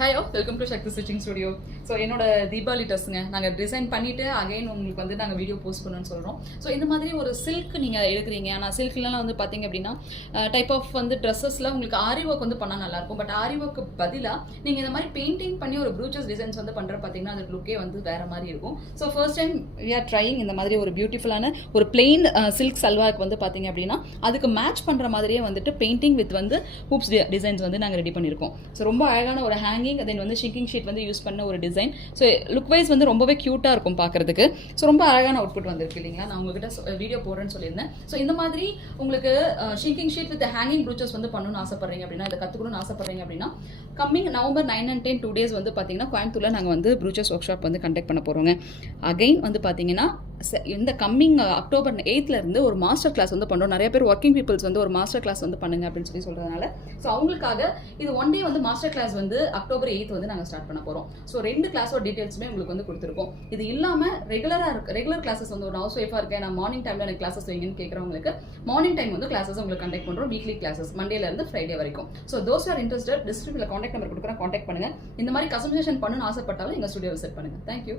Hi all welcome to Shakti stitching studio. So என்னோட தீபாவளி ட்ரெஸ்ஸுங்க நாங்கள் design பண்ணிவிட்டு அகைன் உங்களுக்கு வந்து நாங்கள் வீடியோ போஸ்ட் பண்ணணும்னு சொல்கிறோம். ஸோ இந்த மாதிரி ஒரு சில்க் நீங்கள் எடுக்கிறீங்க. ஆனால் சில்க்லாம் வந்து பார்த்தீங்க அப்படின்னா டைப் ஆஃப் வந்து ட்ரெஸ்ஸஸில் உங்களுக்கு ஆரி ஒர்க் வந்து பண்ணால் நல்லாயிருக்கும். பட் ஆரி ஒர்க்கு பதிலாக நீங்கள் இந்த மாதிரி பெயிண்டிங் பண்ணி ஒரு ப்ரூச்சஸ் டிசைன்ஸ் வந்து பண்ணுற பார்த்தீங்கன்னா அது லுக்கே வந்து வேறு மாதிரி இருக்கும். So first time we are trying இந்த மாதிரி ஒரு பியூட்டிஃபுல்லான ஒரு பிளெயின் சில்க் சல்வாருக்கு வந்து பார்த்தீங்க அப்படின்னா அதுக்கு மேட்ச் பண்ணுற மாதிரியே வந்துட்டு பெயிண்டிங் வித் வந்து ஹூப்ஸ் டிசைன்ஸ் வந்து நாங்கள் ரெடி பண்ணியிருக்கோம். ஸோ ரொம்ப அழகான ஒரு ஹேங்கிங் தென் வந்து ஷிங்கிங் ஷீட் வந்து யூஸ் பண்ண ஒரு டிசைன். ஸோ லுக் வைஸ் வந்து ரொம்பவே க்யூட்டாக இருக்கும் பார்க்குறதுக்கு. ஸோ ரொம்ப அழகான அவுட்புட் வந்திருக்கு இல்லைங்களா. நான் உங்ககிட்ட வீடியோ போடுறேன்னு சொல்லியிருந்தேன். ஸோ இந்த மாதிரி உங்களுக்கு ஷிங்கிங் ஷீட் வித் ஹேங்கிங் ப்ரூச்சஸ் வந்து பண்ணணும்னு ஆசைப்படுறீங்க அப்படின்னா இதை கற்றுக்கணும்னு ஆசைப்படுறீங்க அப்படின்னா கம்மிங் November 9 and 10 2 days வந்து பார்த்தீங்கன்னா கோயம்புத்தூரில் நாங்கள் வந்து ப்ரூச்சஸ் ஒர்க் ஷாப் வந்து கண்டக்ட் பண்ண போகிறோங்க. அகைன் வந்து பார்த்தீங்கன்னா இந்த கம்மிங் October 8th இருந்து ஒரு மாஸ்டர் கிளாஸ் வந்து பண்ணுறோம். நிறைய பேர் ஒர்க்கிங் பீப்புள்ஸ் வந்து ஒரு மாஸ்டர் கிளாஸ் வந்து பண்ணுங்க அப்படின்னு சொல்லி சொல்கிறதுனால ஸோ அவங்களுக்காக இது ஒன் டே வந்து மாஸ்டர் கிளாஸ் வந்து October 8th வந்து நாங்கள் ஸ்டார்ட் பண்ண போகிறோம். ஸோ 2 கிளாஸோட டீட்டெயில்ஸுமே உங்களுக்கு வந்து கொடுத்துருக்கோம். இது இல்லாமல் ரெகுலர் கிளாஸஸ் வந்து ஒரு ஹவுஸ் ஒய்ஃபாக இருக்கேன், நான் மார்னிங் டைமில் எனக்கு கிளாஸஸ் வைங்கன்னு கேட்குறவங்களுக்கு மார்னிங் டைம் வந்து கிளாஸஸ் உங்களுக்கு கண்டக்ட் பண்ணுறோம். வீக்லி கிளாஸஸ் மண்டேலேருந்து ஃப்ரைடே வரைக்கும். ஸோ தோஸ் ஆர் இன்ட்ரெஸ்டட் டிஸ்கிரிப்ஷனில் காண்டாக்ட் நம்பர் கொடுக்குறேன், காண்டாக்ட் பண்ணுங்கள். இந்த மாதிரி கஸ்டமைசேஷன் பண்ணணும்னு ஆசைப்பட்டாலும் எங்கள் ஸ்டுடியோ விசிட் பண்ணுங்கள். தேங்க்யூ.